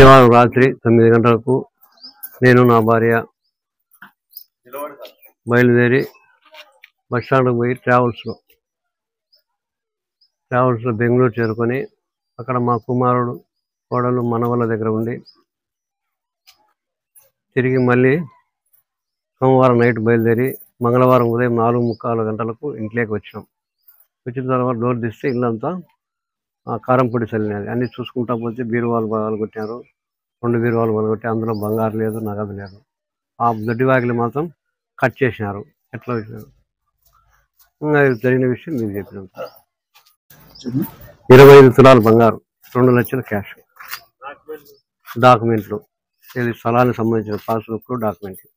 శనివారం రాత్రి 9 గంటలకు నేను నా భార్య బయలుదేరి బస్టాండ్కి పోయి ట్రావెల్స్లో బెంగళూరు చేరుకొని అక్కడ మా కుమారుడు కోడలు మనవల దగ్గర ఉండి తిరిగి మళ్ళీ సోమవారం నైట్ బయలుదేరి మంగళవారం ఉదయం 4:45 గంటలకు ఇంట్లోకి వచ్చినాం. వచ్చిన తర్వాత డోర్ తీస్తే ఇల్లంతా కారం పొడి చల్లినది. అన్నీ చూసుకుంటా పోతే బీరువాలు పగలగొట్టినారు. 2 బీరువాలు పగలగొట్టి అందులో బంగారు లేదు, నగదు లేదు. ఆ దొడ్డి వాకిలి మాత్రం కట్ చేసినారు. ఎట్లా వచ్చినారు ఇంకా జరిగిన విషయం మీకు చెప్పినాం. 25 తులాలు బంగారు, 2 లక్షల క్యాష్, డాక్యుమెంట్లు, ఇది స్థలానికి సంబంధించిన పాస్బుక్ డాక్యుమెంట్లు.